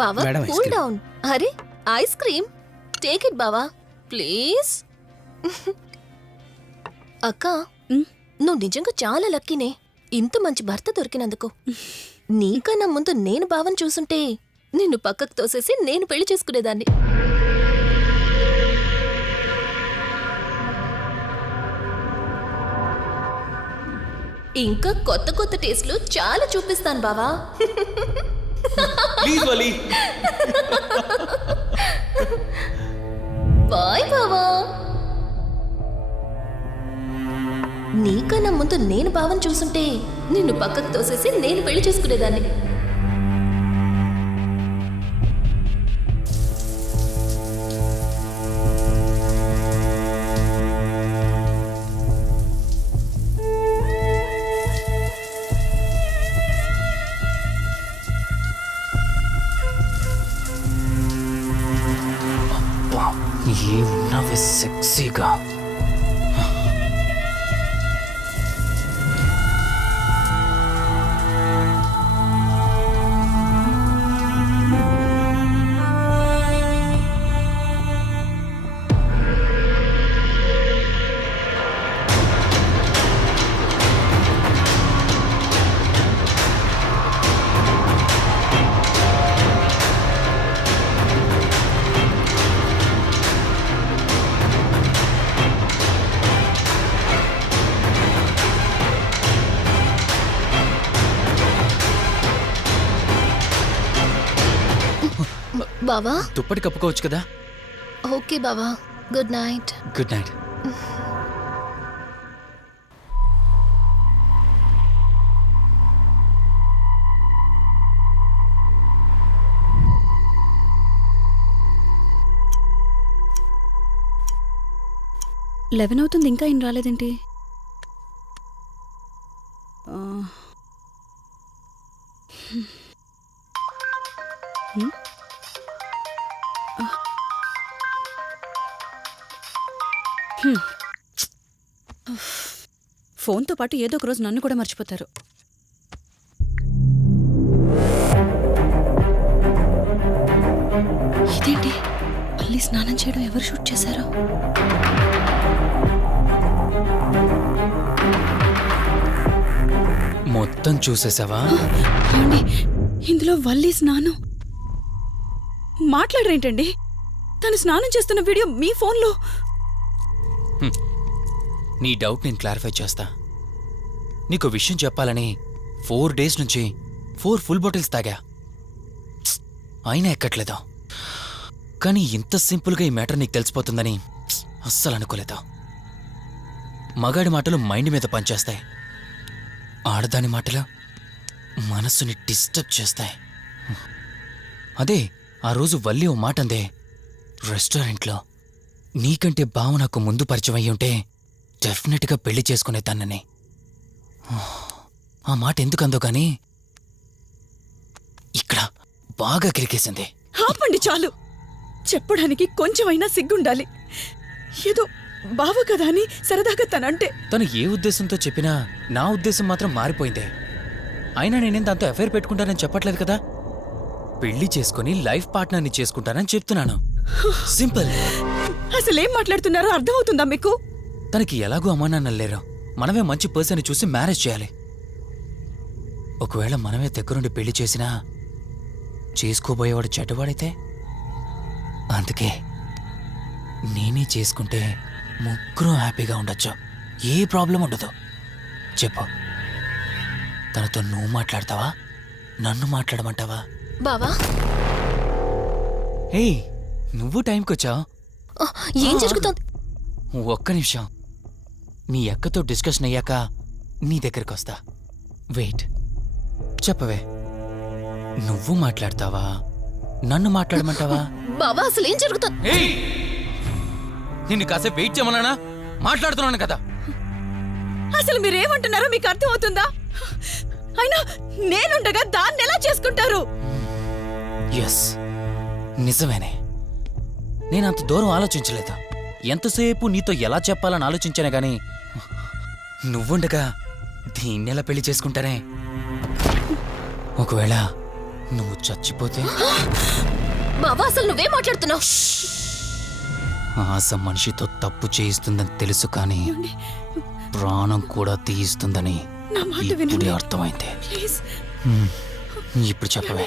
బావా madam, ice cool cream. Down. అరే ice cream, take it బావా ప్లీజ్. అక్క నువ్వు నిజంగా చాలా లక్కీనే, ఇంత మంచి భర్త దొరికినందుకు. నీకన్నా ముందు నేను బావని చూసుంటే నిన్ను పక్కకు తోసేసి నేను పెళ్లి చేసుకునేదాన్ని. ఇంకా కొత్త కొత్త టేస్ట్లు చాలా చూపిస్తాను బావా. Please Vali. బాయ్ బావా. నీకన్నా ముందు నేను బావని చూసుంటే నిన్ను పక్కకు తోసేసి నేను పెళ్లి చేసుకునేదాన్ని. ఏమున్నావే సెక్సీగా. బావా దుప్పటి కప్పుకోవచ్చు కదా. ఓకే బావా, good night. Good night. Eleven అవుతుంది, ఇంకా ఏం రాలేదేంటి? ఫోన్తో పాటు ఏదో ఒక రోజు నన్ను కూడా మర్చిపోతారు. ఇదేంటి, మళ్ళీ స్నానం చేయడం ఎవరు షూట్ చేశారో? మొత్తం చూసేసావా? ఏమండి, ఇందులో వల్లి స్నానం మాట్లాడరేంటండి? తను స్నానం చేస్తున్న వీడియో మీ ఫోన్లో. నీ డౌట్ నేను క్లారిఫై చేస్తా. నీకు విషయం చెప్పాలని 4 days నుంచి 4 full bottles తాగా, అయినా ఎక్కట్లేదా? కానీ ఇంత సింపుల్గా ఈ మ్యాటర్ నీకు తెలిసిపోతుందని అస్సలు అనుకోలేదా? మగాడి మాటలు మైండ్ మీద పనిచేస్తాయి, ఆడదాని మాటలు మనస్సుని డిస్టర్బ్ చేస్తాయి. అదే ఆ రోజు వల్లి ఓ మాట అందే రెస్టారెంట్లో, నీకంటే బావ నాకు ముందు పరిచయం అయ్యి ఉంటే డెఫినెట్గా పెళ్లి చేసుకునేదాన్నని. ఆ మాట ఎందుకందో గానీ ఇక్కడ బాగా కిరికేసింది. ఆపండి చాలు, చెప్పడానికి కొంచెమైనా సిగ్గుండాలి. ఏదో బావ కదా అని సరదాగా తనంటే. తను ఏ ఉద్దేశంతో చెప్పినా నా ఉద్దేశం మాత్రం మారిపోయిందే. అయినా నేనేం దాంతో అఫైర్ పెట్టుకుంటానని చెప్పట్లేదు కదా, పెళ్లి చేసుకుని లైఫ్ పార్ట్నర్ని చేసుకుంటానని చెప్తున్నాను. సింపుల్. అసలేం మాట్లాడుతున్నారో అర్థమవుతుందా మీకు? తనకి ఎలాగూ అమ్మానాన్నలు లేరు, మనమే మంచి పర్సన్ని చూసి మ్యారేజ్ చేయాలి. ఒకవేళ మనమే దగ్గరుండి పెళ్లి చేసినా చేసుకోబోయేవాడు చెడ్డవాడైతే, అందుకే నేనే చేసుకుంటే ముగ్గురం హ్యాపీగా ఉండొచ్చు, ఏ ప్రాబ్లం ఉండదు. చెప్పు, తనతో నువ్వు మాట్లాడతావా, నన్ను మాట్లాడమంటావా? బావా హే, నువ్వు టైంకొచ్చావు. ఏం జరుగుతోంది? ఒక్క నిమిషం, నీ అక్కతో డిస్కషన్ అయ్యాక నీ దగ్గరికి వస్తా. వెయిట్, చెప్పవే, నువ్వు మాట్లాడతావా, నన్ను మాట్లాడమంటావా? బావా అసలు ఏం జరుగుతోంది? నిన్ను కాసేపు వెయిట్ చేయమన్నానా? మాట్లాడుతున్నాను కదా. అసలు మీరేమంటున్నారో మీకు అర్థమవుతుందా? అయినా నేనుండగా దాన్ని ఎలా చేసుకుంటారు? ఎస్, నిజమేనే, నేనంత దూరం ఆలోచించలేదు. ఎంతసేపు నీతో ఎలా చెప్పాలని ఆలోచించానే గాని నువ్వుండగా దీన్నెలా పెళ్లి చేసుకుంటానే? ఒకవేళ నువ్వు చచ్చిపోతే బావా అసలు నువ్వేం మాట్లాడుతున్నావు? ఆశ మనిషితో తప్పు చేయిస్తుందని తెలుసు కానీ ప్రాణం కూడా తీయిస్తుందని నా మాట ఇప్పుడే వినండి అర్థమైంది. ప్లీజ్. ఇప్పుడు చెప్పవే,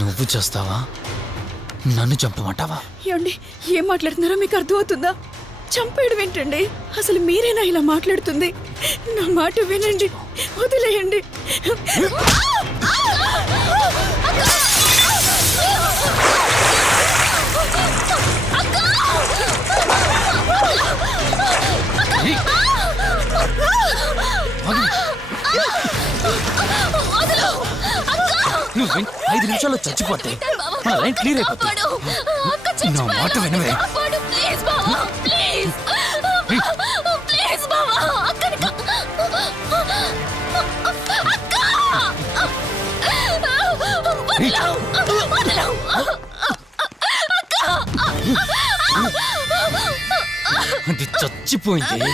నువ్వు చేస్తావా నన్ను చంపమంటావా? ఏమండి ఏం మాట్లాడుతున్నారో మీకు అర్థమవుతుందా? చంపేయడం ఏంటండి? అసలు మీరేనా ఇలా మాట్లాడుతుంది? నా మాట వినండి, వదిలేయండి. ఏయ్! ఆగు. నువ్వు 5 నిమిషాల్లో చచ్చిపోతే మన లైన్ క్లియర్ అయిపోతుంది. నా మాట వినవే. ప్లీజ్ బావా, ప్లీజ్ ప్లీజ్ బావా, అక్కని అది చచ్చిపోయింది.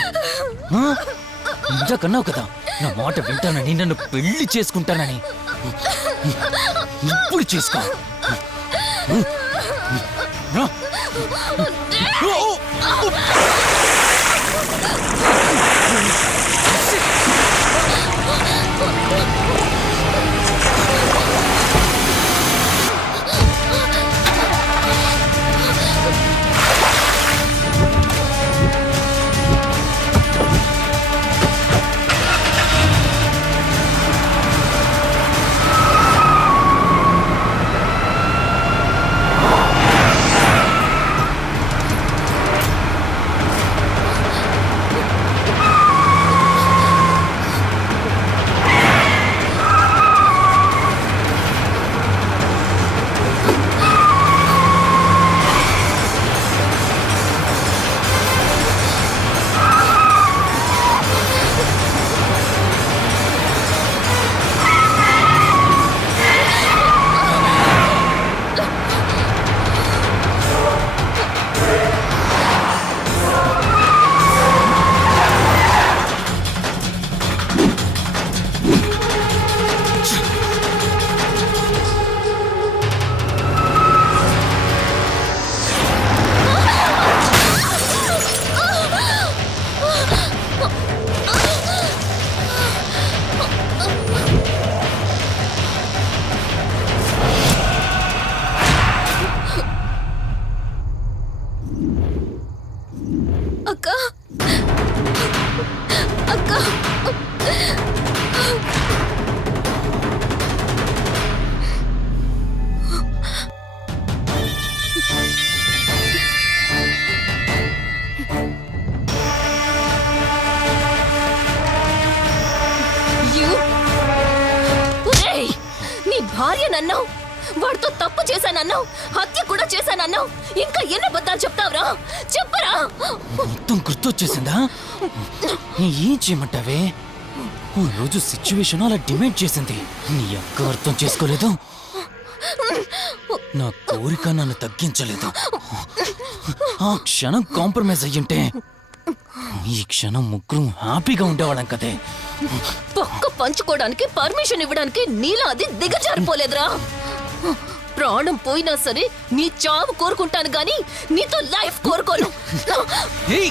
ఇంతకన్నావు కదా నా మాట వింటానని, నన్ను పెళ్లి చేసుకుంటానని. ఇప్పుడు చేసుకో. అక్క అక్క నీ భార్య నన్నావు, వాడితో తప్పు చేశానన్నావు, హత్య కూడా చేశానన్నావు. ఇంకా ఎన్ని అబద్ధాలు చెప్తావురా? చెప్పరా? మొత్తం గుర్తొచ్చేసిందా? ఏం చేయమంటావే? ఓ రోజు సిచ్యువేషన్ అలా డిమాండ్ చేసింది. నీ అక్క అర్థం చేసుకోలేదు. నా కోరిక నన్ను తగ్గించలేదు. ఆ క్షణం కాంప్రమైజ్ అయ్యుంటే ఈ క్షణం ముగ్గురు హ్యాపీగా ఉండేవాళ్ళం కదే. పక్క పంచుకోవడానికి పర్మిషన్ ఇవ్వడానికి నీలా అది దిగజారిపోలేదురా. ప్రాణం పోయినా సరే నీ చావు కోరుకుంటాను గాని నీతో లైఫ్ కోరుకోను. ఏయ్!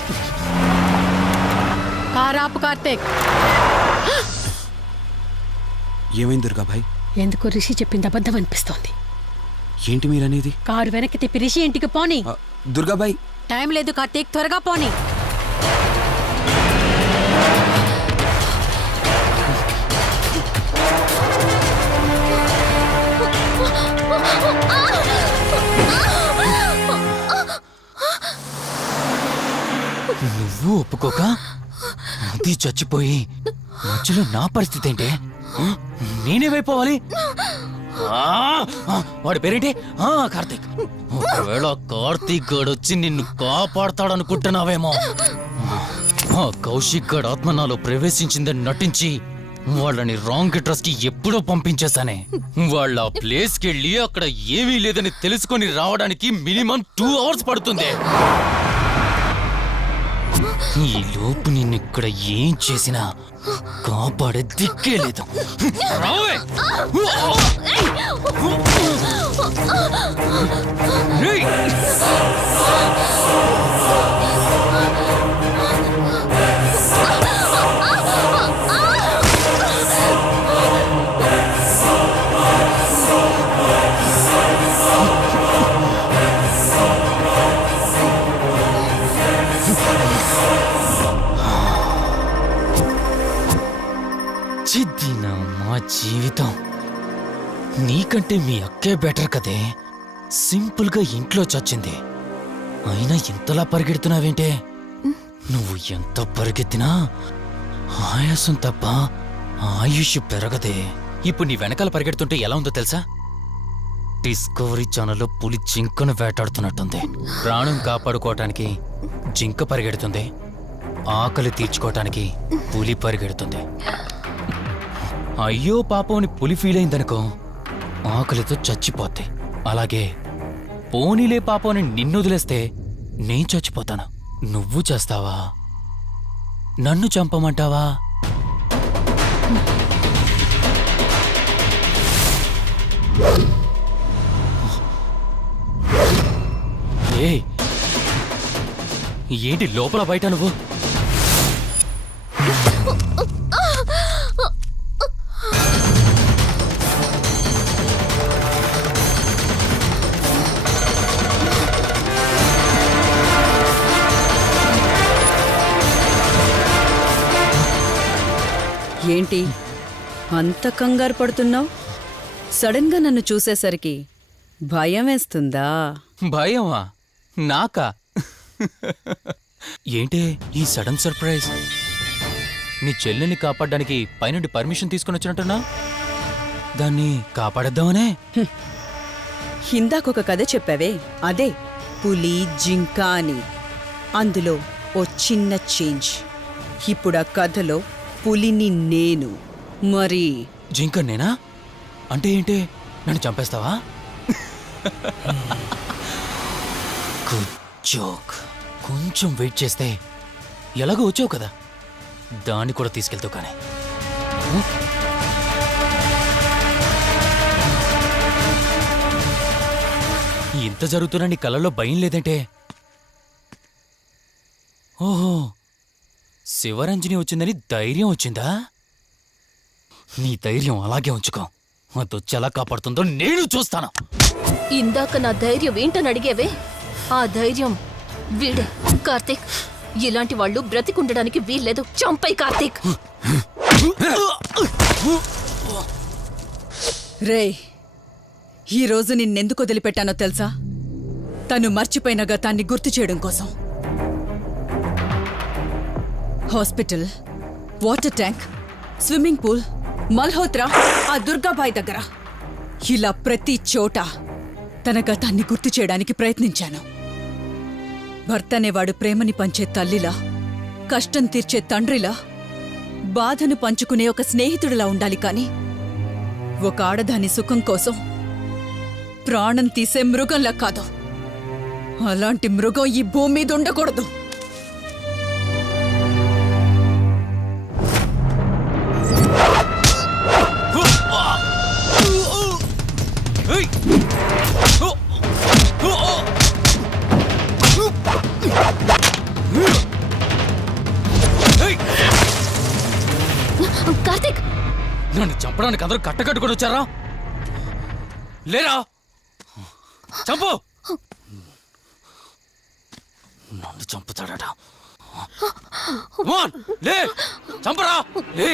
కారాపు కార్తీక్, ఏమైంది దుర్గాభాయ్? ఎందుకు రిషి చెప్పింది అబద్ధం అనిపిస్తోంది. ఏంటి మీరనేది? కారు వెనక్కి తిప్పి రిషి ఇంటికి పోని. దుర్గాభాయ్, టైం లేదు కార్తీక్, త్వరగా పోని. నువ్వు ఒప్పుకోక అది చచ్చిపోయి మధ్యలో నా పరిస్థితి ఏంటి? నేనేమైపోవాలి? వాడి పేరేంటి? కార్తీక్. ఒకవేళ కార్తీక్ గడు వచ్చి నిన్ను కాపాడతాడనుకుంటున్నావేమో. ఆ కౌశిక్ గడ్ ఆత్మ నాలో ప్రవేశించిందని నటించి వాళ్ళని రాంగ్ అడ్రస్ కి ఎప్పుడో పంపించేశానే. వాళ్ళ ప్లేస్ కి వెళ్ళి అక్కడ ఏమీ లేదని తెలుసుకొని రావడానికి మినిమం 2 hours పడుతుంది. ఈ లోపు నిన్నిక్కడ ఏం చేసినా కాపాడే దిక్కే లేదు. రావే! రేయ్! చిద్దినా మా జీవితం. నీకంటే మీ అక్కే బెటర్ కదే. సింపుల్గా ఇంట్లో చచ్చింది. అయినా ఇంతలా పరిగెడుతున్నావేంటే? నువ్వు ఎంత పరిగెత్తినా ఆయాసం తప్ప ఆయుష్ పెరగదే. ఇప్పుడు నీ వెనకాల పరిగెడుతుంటే ఎలా ఉందో తెలుసా? డిస్కవరీ ఛానల్లో పులి జింకను వేటాడుతున్నట్టుంది. ప్రాణం కాపాడుకోవటానికి జింక పరిగెడుతుంది, ఆకలి తీర్చుకోవటానికి పులి పరిగెడుతుంది. అయ్యో పాపం అని పులి ఫీల్ అయిందనుకో, ఆకలితో చచ్చిపోద్ది. అలాగే పోనీలే పాపం అని నిన్ను వదిలేస్తే నేను చచ్చిపోతాను. నువ్వు చేస్తావా? నన్ను చంపమంటావా? ఏయ్, ఏంటి లోపల బయట నువ్వు? ఏంటి అంత కంగారు పడుతున్నావు? సడన్ గా నన్ను చూసేసరికి భయం వేస్తుందా? భయమా? నాకా? ఏంటే ఈ సడన్ సర్ప్రైజ్? నీ చెల్లెల్ని కాపాడడానికి పైనుండి పర్మిషన్ తీసుకుని వచ్చినట్టున్నా? దాన్ని కాపాడేద్దామనే? ఇందాకొక కథ చెప్పావే, అదే పులి జింక అని. అందులో ఓ చిన్న చేంజ్. ఇప్పుడు ఆ కథలో పులిని నేను. మరి జింక నేనా? అంటే ఏంటి? నన్ను చంపేస్తావా? Good joke. కొంచెం వెయిట్ చేస్తే ఎలాగో వచ్చావు కదా, దాన్ని కూడా తీసుకెళ్తావు. కానీ ఇంత జరుగుతున్నా నీ కళ్ళల్లో భయం లేదంటే? ఓహో, శివరంజని వచ్చిందని ధైర్యం వచ్చిందా? నీ ధైర్యం అలాగే ఉంచుకో. అదొచ్చి ఎలా కాపాడుతుందో నేను చూస్తాను. ఇందాక నా ధైర్యం ఏంటని అడిగేవే, ఆ ధైర్యం వీడే. కార్తీక్, ఇలాంటి వాళ్ళు బ్రతికుండడానికి వీల్లేదు. చంపై కార్తీక్. రే, ఈరోజు నిన్నెందుకు వదిలిపెట్టానో తెలుసా? తను మర్చిపోయిన గతాన్ని గుర్తు చేయడం కోసం. Hospital, water tank, swimming pool, Malhotra, ఆ దుర్గాబాయ్ దగ్గర, ఇలా ప్రతి చోట తన గతాన్ని గుర్తు చేయడానికి ప్రయత్నించాను. భర్తనేవాడు ప్రేమని పంచే తల్లిలా, కష్టం తీర్చే తండ్రిలా, బాధను పంచుకునే ఒక స్నేహితుడిలా ఉండాలి. కాని ఒక ఆడదాని సుఖం కోసం ప్రాణం తీసే మృగంలా కాదు. అలాంటి మృగం ఈ భూమి మీద ఉండకూడదు. కార్తీక్, నన్ను చంపడానికి అందరూ కట్టకట్టుకొని వచ్చారా? లేరా? చంపు! నన్ను చంపుతాడట. లే, చంపరా! లే!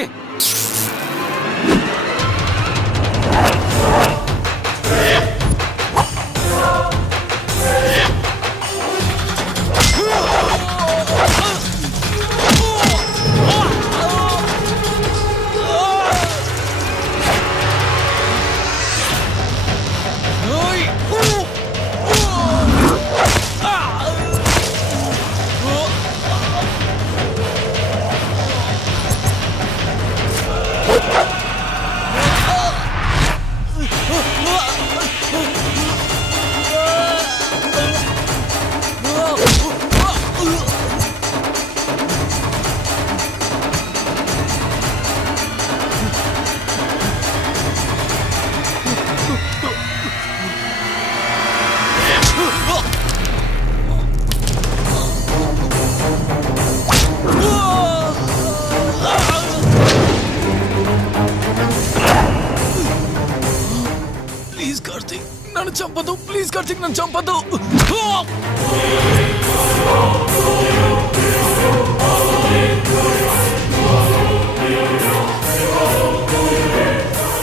ప్లీజ్ కార్తీక్ నన్ను చంపదు, ప్లీజ్ కార్తీక్ నన్ను చంపదు.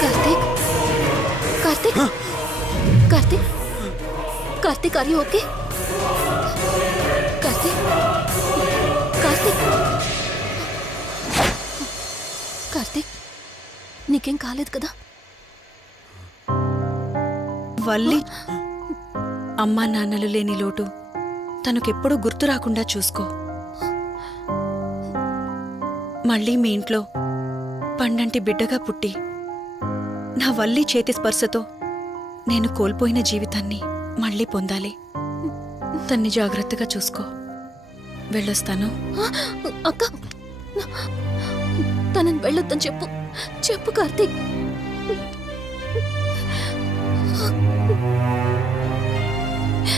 Karthik Karthik Karthik Karthik are you okay? Karthik Karthik Karthik నీకేం కాలేదు కదా? వల్లి అమ్మా నాన్నలు లేని లోటు తనకెప్పుడూ గుర్తు రాకుండా చూసుకో. మళ్ళీ మీ ఇంట్లో పండంటి బిడ్డగా పుట్టి నా వల్లి చేతి స్పర్శతో నేను కోల్పోయిన జీవితాన్ని మళ్ళీ పొందాలి. తన్ని జాగ్రత్తగా చూసుకో. వెళ్ళొస్తాను. అక్క తనని వెళ్ళొద్దని చెప్పు. చెప్పు కార్తీక్.